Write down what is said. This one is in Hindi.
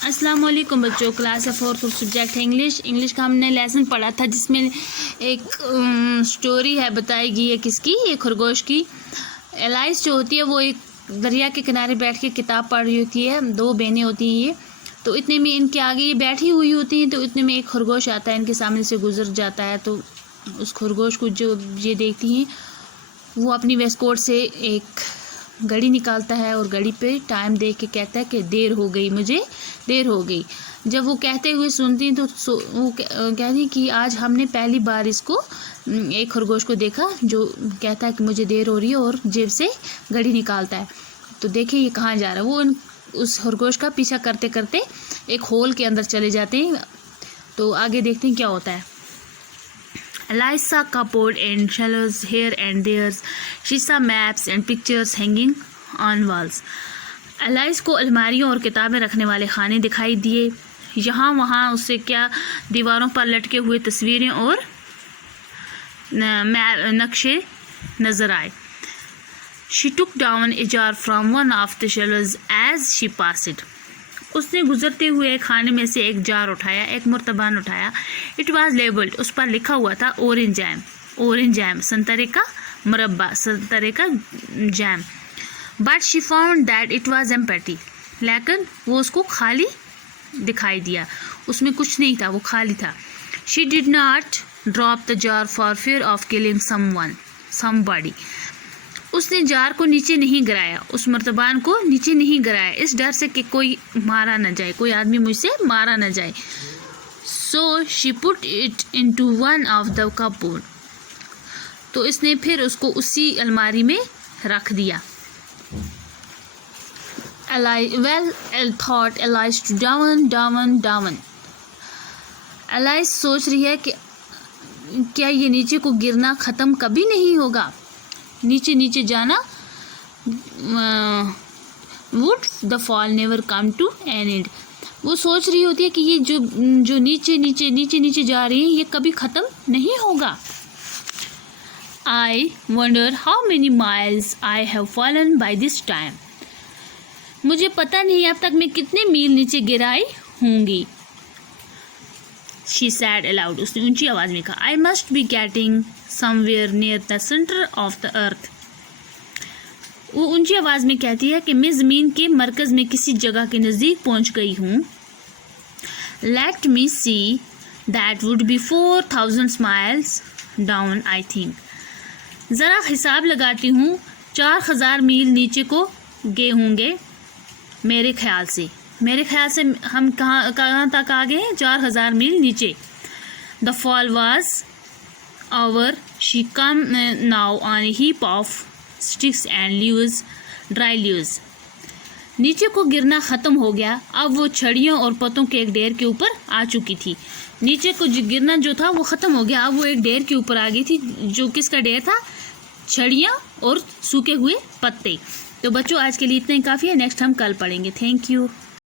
अस्सलाम वालेकुम बच्चों, क्लास है 4th और सब्जेक्ट है इंग्लिश का हमने लेसन पढ़ा था जिसमें एक स्टोरी है बताई गई है किसकी, एक खरगोश की। एलाइस जो होती है वो एक दरिया के किनारे बैठ के किताब पढ़ रही होती है। दो बहनें होती हैं ये, तो इतने में इनके आगे ये बैठी हुई होती हैं, तो इतने में एक खरगोश आता है, इनके सामने से गुजर जाता है। तो उस खरगोश को जो ये देखती हैं वो अपनी वेस्टकोट से एक घड़ी निकालता है और घड़ी पे टाइम देख के कहता है कि देर हो गई, मुझे देर हो गई। जब वो कहते हुए सुनती हैं तो वो कहती कि आज हमने पहली बार इसको, एक खरगोश को देखा जो कहता है कि मुझे देर हो रही है और जेब से घड़ी निकालता है। तो देखिए ये कहाँ जा रहा है। वो उस खरगोश का पीछा करते करते एक होल के अंदर चले जाते हैं। तो आगे देखते हैं क्या होता है। Eliza cupboard and shelves here and there. She saw maps and pictures hanging on walls. Alias को अलमारियों और किताबें रखने वाले खाने दिखाई दिए। यहाँ वहाँ उससे क्या दीवारों पर लटके हुए तस्वीरें और नक्शे नज़र आए। She took down a jar from one of the shelves as she passed. उसने गुजरते हुए खाने में से एक जार उठाया, एक मुर्तबान उठाया। इट वॉज लेबल्ड, उस पर लिखा हुआ था ऑरेंज जैम, संतरे का मुरब्बा, संतरे का jam. But she found that it was empty, लेकिन वो उसको खाली दिखाई दिया, उसमें कुछ नहीं था, वो खाली था। She did not drop the jar for fear of killing somebody. उसने जार को नीचे नहीं गिराया, उस मर्तबान को नीचे नहीं गिराया, इस डर से कि कोई मारा न जाए, कोई आदमी मुझसे मारा न जाए। So she put it into one of the cupboard, तो इसने फिर उसको उसी अलमारी में रख दिया। Thought Alice to down. Alice सोच रही है कि क्या ये नीचे को गिरना ख़त्म कभी नहीं होगा, नीचे नीचे जाना, would the fall never come to an end. वो सोच रही होती है कि ये जो नीचे जा रही है ये कभी ख़त्म नहीं होगा। I wonder how many miles I have fallen by this time. मुझे पता नहीं अब तक मैं कितने मील नीचे गिराई होंगी। शी सैड अलाउड, उसने ऊंची आवाज़ में कहा। I must be getting somewhere near the centre of the earth. वो ऊंची आवाज़ में कहती है कि मैं ज़मीन के मरकज़ में किसी जगह के नज़दीक पहुंच गई हूँ। Let me see, that would be 4000 miles down I think. ज़रा हिसाब लगाती हूँ, 4000 मील नीचे को गए होंगे मेरे ख्याल से हम कहाँ तक आ गए हैं, 4000 मील नीचे। The fall was over, she come now on A heap of sticks and leaves, dry leaves. नीचे को गिरना ख़त्म हो गया, अब वो छड़ियों और पत्तों के एक ढेर के ऊपर आ चुकी थी। नीचे को गिरना जो था वो ख़त्म हो गया, अब वो एक ढेर के ऊपर आ गई थी। जो किसका ढेर था? छड़ियाँ और सूखे हुए पत्ते। तो बच्चों आज के लिए इतना ही काफ़ी है, नेक्स्ट हम कल पढ़ेंगे। Thank you.